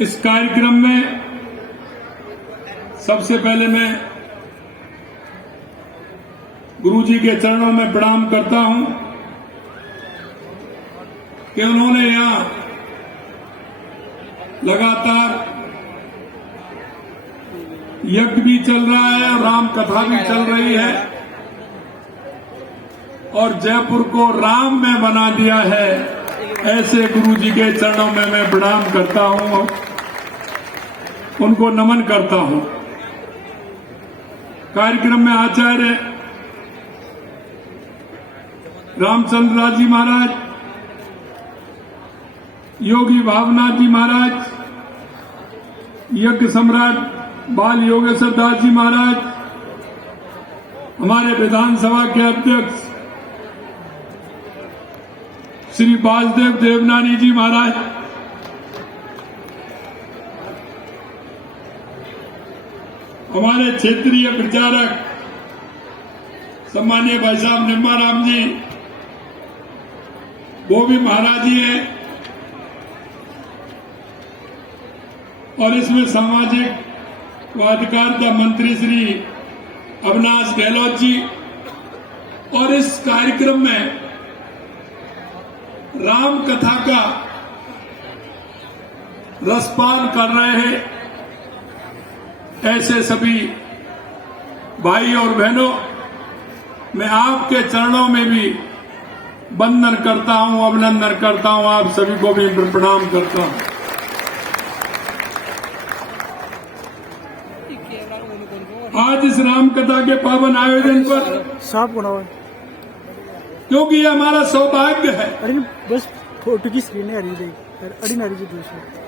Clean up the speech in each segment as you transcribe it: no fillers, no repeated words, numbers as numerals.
इस कार्यक्रम में सबसे पहले मैं गुरुजी के चरणों में प्रणाम करता हूं कि उन्होंने यहां लगातार यज्ञ भी चल रहा है और राम कथा भी चल रही है और जयपुर को राम में बना दिया है। ऐसे गुरुजी के चरणों में मैं प्रणाम करता हूं, उनको नमन करता हूं। कार्यक्रम में आचार्य रामचंद्र दास जी महाराज, योगी भावनाथ जी महाराज, यज्ञ सम्राट बाल योगेश्वर दास जी महाराज, हमारे विधानसभा के अध्यक्ष श्री बासदेव देवनानी जी महाराज, हमारे क्षेत्रीय प्रचारक सम्मानीय भाई साहब निम्बाराम जी, वो भी महाराज जी हैं, और इसमें सामाजिक व अधिकारिता मंत्री श्री अविनाश गहलोत जी, और इस कार्यक्रम में राम कथा का रसपान कर रहे हैं ऐसे सभी भाई और बहनों, मैं आपके चरणों में भी वंदन करता हूं, अभिनंदन करता हूं, आप सभी को भी प्रणाम करता हूं। आज इस राम कथा के पावन आयोजन पर, क्योंकि ये हमारा सौभाग्य है बस फोटो की स्क्रीन है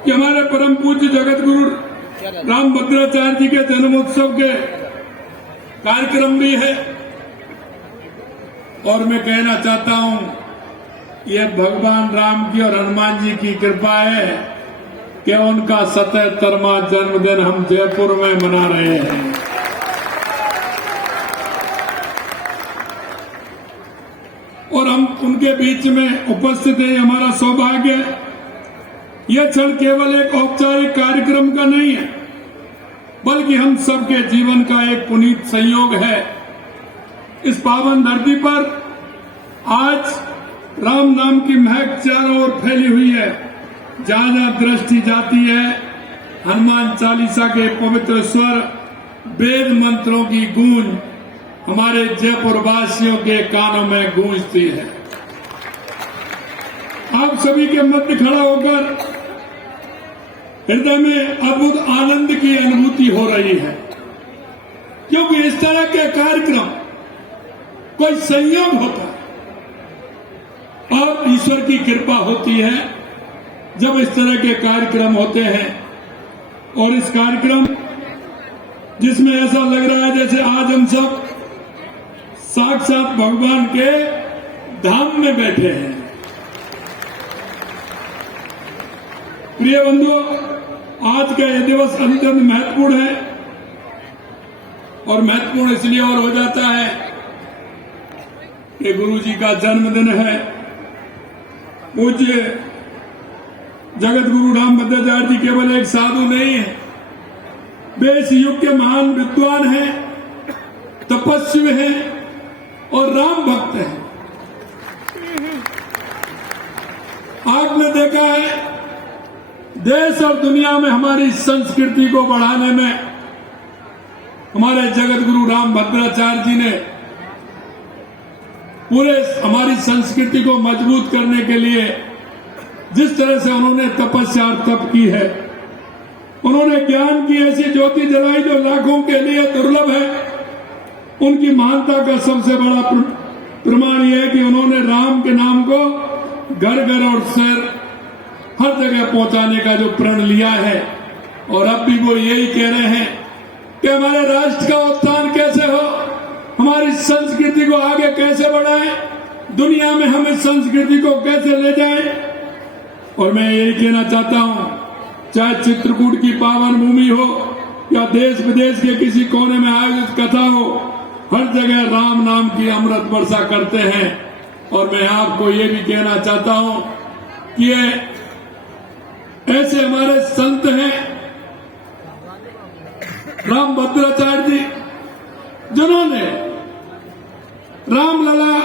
कि हमारे परम पूज्य जगत गुरु राम भद्राचार्य जी के जन्मोत्सव के कार्यक्रम भी है। और मैं कहना चाहता हूं, ये भगवान राम की और हनुमान जी की कृपा है कि उनका 77वां जन्मदिन हम जयपुर में मना रहे हैं। और हम उनके बीच में उपस्थित हैं, हमारा सौभाग्य है। यह क्षण केवल एक औपचारिक कार्यक्रम का नहीं है, बल्कि हम सबके जीवन का एक पुनीत संयोग है। इस पावन धरती पर आज राम नाम की महक चारों ओर फैली हुई है। जहां जहां दृष्टि जाती है, हनुमान चालीसा के पवित्र स्वर, वेद मंत्रों की गूंज हमारे जयपुर वासियों के कानों में गूंजती है। आप सभी के मध्य खड़ा होकर हृदय में अद्भुत आनंद की अनुभूति हो रही है, क्योंकि इस तरह के कार्यक्रम कोई संयोग होता है और ईश्वर की कृपा होती है जब इस तरह के कार्यक्रम होते हैं। और इस कार्यक्रम जिसमें ऐसा लग रहा है जैसे आज हम सब साक्षात भगवान के धाम में बैठे हैं। प्रिय बंधुओं, आज का यह दिवस अत्यंत महत्वपूर्ण है, और महत्वपूर्ण इसलिए और हो जाता है कि गुरु जी का जन्मदिन है। पूज्य जगत गुरु राम भद्राचार्य जी केवल एक साधु नहीं है, वे इस युग के महान विद्वान हैं, तपस्वी हैं और राम भक्त हैं। आपने देखा है, देश और दुनिया में हमारी संस्कृति को बढ़ाने में हमारे जगत गुरु राम भद्राचार्य जी ने पूरे हमारी संस्कृति को मजबूत करने के लिए जिस तरह से उन्होंने तपस्या और तप की है, उन्होंने ज्ञान की ऐसी ज्योति जलाई जो लाखों के लिए दुर्लभ है। उनकी महानता का सबसे बड़ा प्रमाण यह है कि उन्होंने राम के नाम को घर घर और शहर हर जगह पहुंचाने का जो प्रण लिया है। और अब भी वो यही कह रहे हैं कि हमारे राष्ट्र का उत्थान कैसे हो, हमारी संस्कृति को आगे कैसे बढ़ाएं, दुनिया में हम इस संस्कृति को कैसे ले जाएं। और मैं यही कहना चाहता हूं, चाहे चित्रकूट की पावन भूमि हो या देश विदेश के किसी कोने में आयोजित कथा हो, हर जगह राम नाम की अमृत वर्षा करते हैं। और मैं आपको ये भी कहना चाहता हूं कि ये ऐसे हमारे संत हैं रामभद्राचार्य जी, जिन्होंने रामलला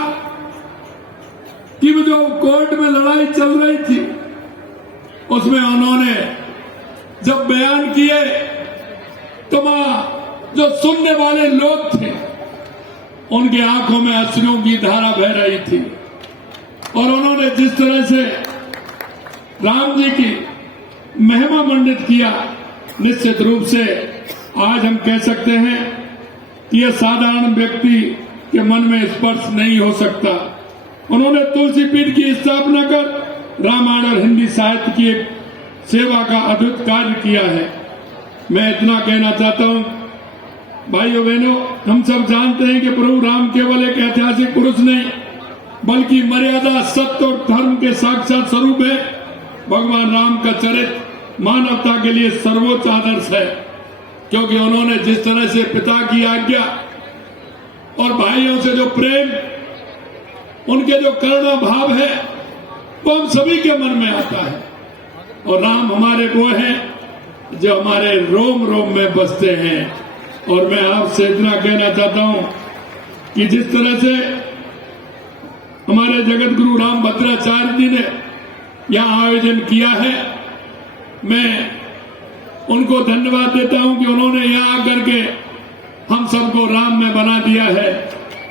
की जो कोर्ट में लड़ाई चल रही थी उसमें उन्होंने जब बयान किए तो वहां जो सुनने वाले लोग थे उनके आंखों में अश्रुओं की धारा बह रही थी। और उन्होंने जिस तरह से राम जी की महिमा मंडित किया, निश्चित रूप से आज हम कह सकते हैं कि यह साधारण व्यक्ति के मन में स्पर्श नहीं हो सकता। उन्होंने तुलसी पीठ की स्थापना कर रामायण और हिंदी साहित्य की एक सेवा का अद्भुत कार्य किया है। मैं इतना कहना चाहता हूं, भाइयों बहनों, हम सब जानते हैं कि प्रभु राम केवल एक ऐतिहासिक पुरुष नहीं बल्कि मर्यादा, सत्य और धर्म के साक्षात स्वरूप है। भगवान राम का चरित्र मानवता के लिए सर्वोच्च आदर्श है, क्योंकि उन्होंने जिस तरह से पिता की आज्ञा और भाइयों से जो प्रेम, उनके जो करुणा भाव है वो हम सभी के मन में आता है। और राम हमारे वो हैं जो हमारे रोम रोम में बसते हैं। और मैं आपसे इतना कहना चाहता हूं कि जिस तरह से हमारे जगत गुरु रामभद्राचार्य जी ने यहां आयोजन किया है, मैं उनको धन्यवाद देता हूं कि उन्होंने यहां आकर के हम सबको राम में बना दिया है।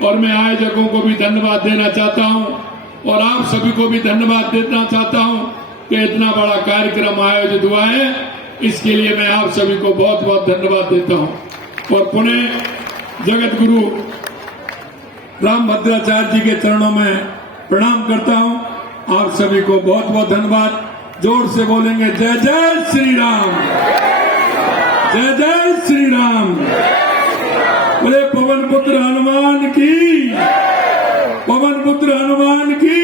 और मैं आयोजकों को भी धन्यवाद देना चाहता हूं और आप सभी को भी धन्यवाद देना चाहता हूं कि इतना बड़ा कार्यक्रम आयोजित हुआ है। इसके लिए मैं आप सभी को बहुत बहुत धन्यवाद देता हूं और पुनः जगत गुरु रामभद्राचार्य जी के चरणों में प्रणाम करता हूं। आप सभी को बहुत बहुत धन्यवाद। जोर से बोलेंगे जय जय श्री राम, जय जय श्री राम। बोले पवन पुत्र हनुमान की, पवन पुत्र हनुमान की।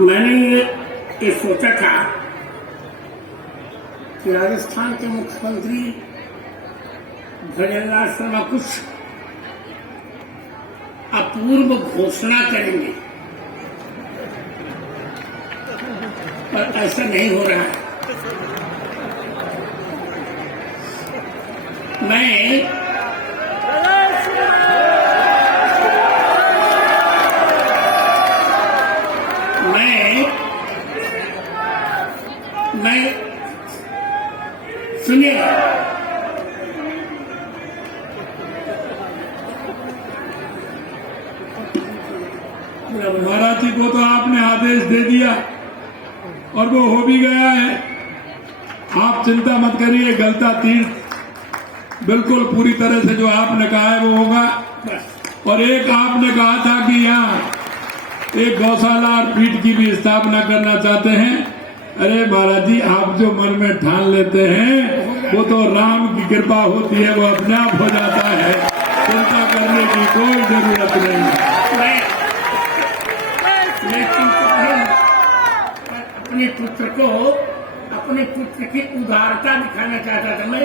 मैंने ये सोचा था कि राजस्थान के मुख्यमंत्री भजनलाल शर्मा कुछ अपूर्व घोषणा करेंगे, पर ऐसा नहीं हो रहा है। मैं सुनिए, महाराज जी को तो आपने आदेश दे दिया और वो हो भी गया है। आप चिंता मत करिए, गलता तीर्थ बिल्कुल पूरी तरह से जो आपने कहा है वो होगा। और एक आपने कहा था कि यहाँ एक गौशाला और पीठ की भी स्थापना करना चाहते हैं। अरे महाराज जी, आप जो मन में ठान लेते हैं वो तो राम की कृपा होती है, वो अपने आप हो जाता है। चिंता करने की कोई जरूरत नहीं है। अपने पुत्र की उदारता दिखाना चाहता था मैं।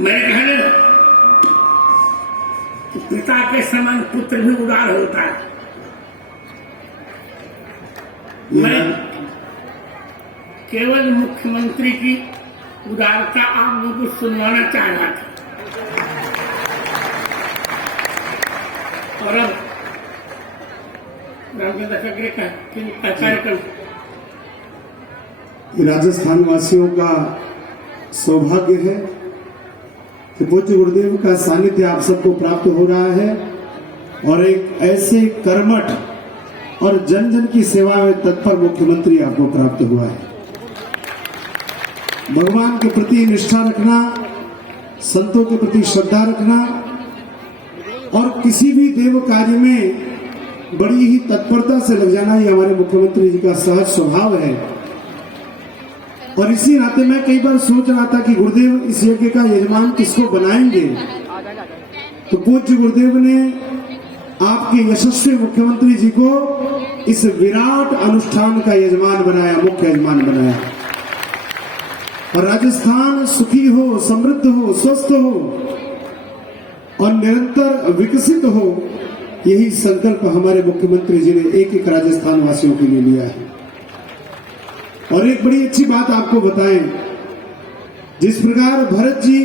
मैंने कहा कि पिता के समान पुत्र भी उदार होता है। मैं केवल मुख्यमंत्री की उदारता आप लोगों को सुनवाना चाह रहा था। और अब कार्यक्रम राजस्थान वासियों का सौभाग्य है कि पूज्य गुरुदेव का सानिध्य आप सबको प्राप्त हो रहा है और एक ऐसे कर्मठ और जन जन की सेवा में तत्पर मुख्यमंत्री आपको प्राप्त हुआ है। भगवान के प्रति निष्ठा रखना, संतों के प्रति श्रद्धा रखना और किसी भी देव कार्य में बड़ी ही तत्परता से लग जाना, ये हमारे मुख्यमंत्री जी का सहज स्वभाव है। और इसी नाते मैं कई बार सोच रहा था कि गुरुदेव इस यज्ञ का यजमान किसको बनाएंगे, तो पूज्य गुरुदेव ने आपके यशस्वी मुख्यमंत्री जी को इस विराट अनुष्ठान का यजमान बनाया, मुख्य यजमान बनाया। और राजस्थान सुखी हो, समृद्ध हो, स्वस्थ हो और निरंतर विकसित हो, यही संकल्प हमारे मुख्यमंत्री जी ने एक एक राजस्थान वासियों के लिए लिया है। और एक बड़ी अच्छी बात आपको बताएं, जिस प्रकार भरत जी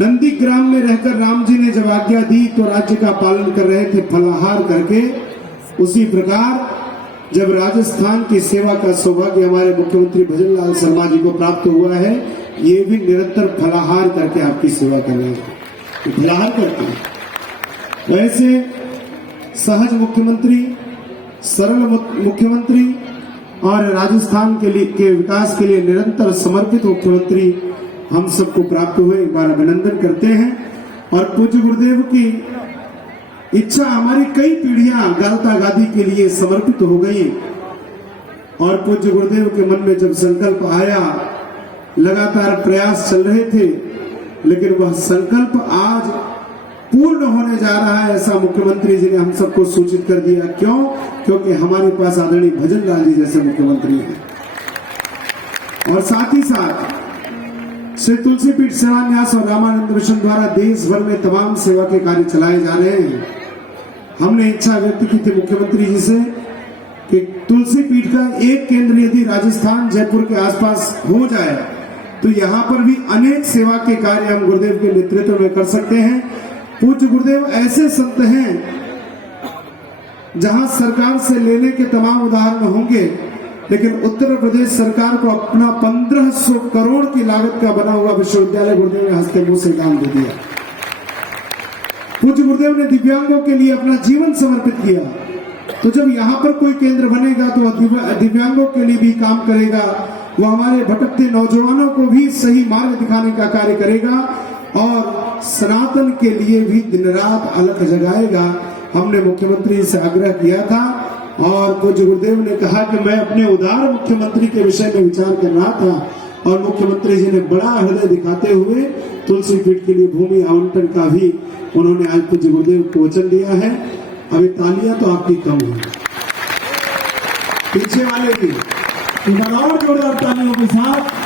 नंदीग्राम में रहकर राम जी ने जब आज्ञा दी तो राज्य का पालन कर रहे थे फलाहार करके, उसी प्रकार जब राजस्थान की सेवा का सौभाग्य हमारे मुख्यमंत्री भजनलाल शर्मा जी को प्राप्त हुआ है, ये भी निरंतर फलाहार करके आपकी सेवा कर रहे हैं, फलाहार करते हैं। वैसे सहज मुख्यमंत्री, सरल मुख्यमंत्री और राजस्थान के लिए के विकास के लिए निरंतर समर्पित मुख्यमंत्री हम सबको प्राप्त हुए, एक बार अभिनंदन करते हैं। और पूज्य गुरुदेव की इच्छा हमारी कई पीढ़ियां गालता गादी के लिए समर्पित हो गई। और पूज्य गुरुदेव के मन में जब संकल्प आया, लगातार प्रयास चल रहे थे, लेकिन वह संकल्प आज पूर्ण होने जा रहा है, ऐसा मुख्यमंत्री जी ने हम सबको सूचित कर दिया। क्यों? क्योंकि हमारे पास आदरणीय भजनलाल जी जैसे मुख्यमंत्री हैं। और साथ ही साथ श्री तुलसी पीठ सेवान्यास और रामानंद मिशन द्वारा देश भर में तमाम सेवा के कार्य चलाए जा रहे हैं। हमने इच्छा व्यक्त की थी मुख्यमंत्री जी से कि तुलसी पीठ का एक केंद्र यदि राजस्थान जयपुर के आसपास हो जाए तो यहाँ पर भी अनेक सेवा के कार्य हम गुरुदेव के नेतृत्व में कर सकते हैं। पूज्य गुरुदेव ऐसे संत हैं जहां सरकार से लेने के तमाम उदाहरण होंगे, लेकिन उत्तर प्रदेश सरकार को अपना 1500 करोड़ की लागत का बना हुआ विश्वविद्यालय गुरुदेव ने हंसते मुंह से दान दे दिया। पूज्य गुरुदेव ने दिव्यांगों के लिए अपना जीवन समर्पित किया। तो जब यहाँ पर कोई केंद्र बनेगा तो वह दिव्यांगों के लिए भी काम करेगा, वो हमारे भटकते नौजवानों को भी सही मार्ग दिखाने का कार्य करेगा और सनातन के लिए भी दिन रात अलख जगाएगा। हमने मुख्यमंत्री से आग्रह किया था और पूज्य गुरुदेव ने कहा कि मैं अपने उदार मुख्यमंत्री के विषय में विचार कर रहा था और मुख्यमंत्री जी ने बड़ा हृदय दिखाते हुए तुलसी पीठ के लिए भूमि आवंटन का भी उन्होंने आज पूज्य गुरुदेव को वचन दिया है। अभी तालियां तो आपकी कम है, पीछे वाले की और जोरदार तालियों के साथ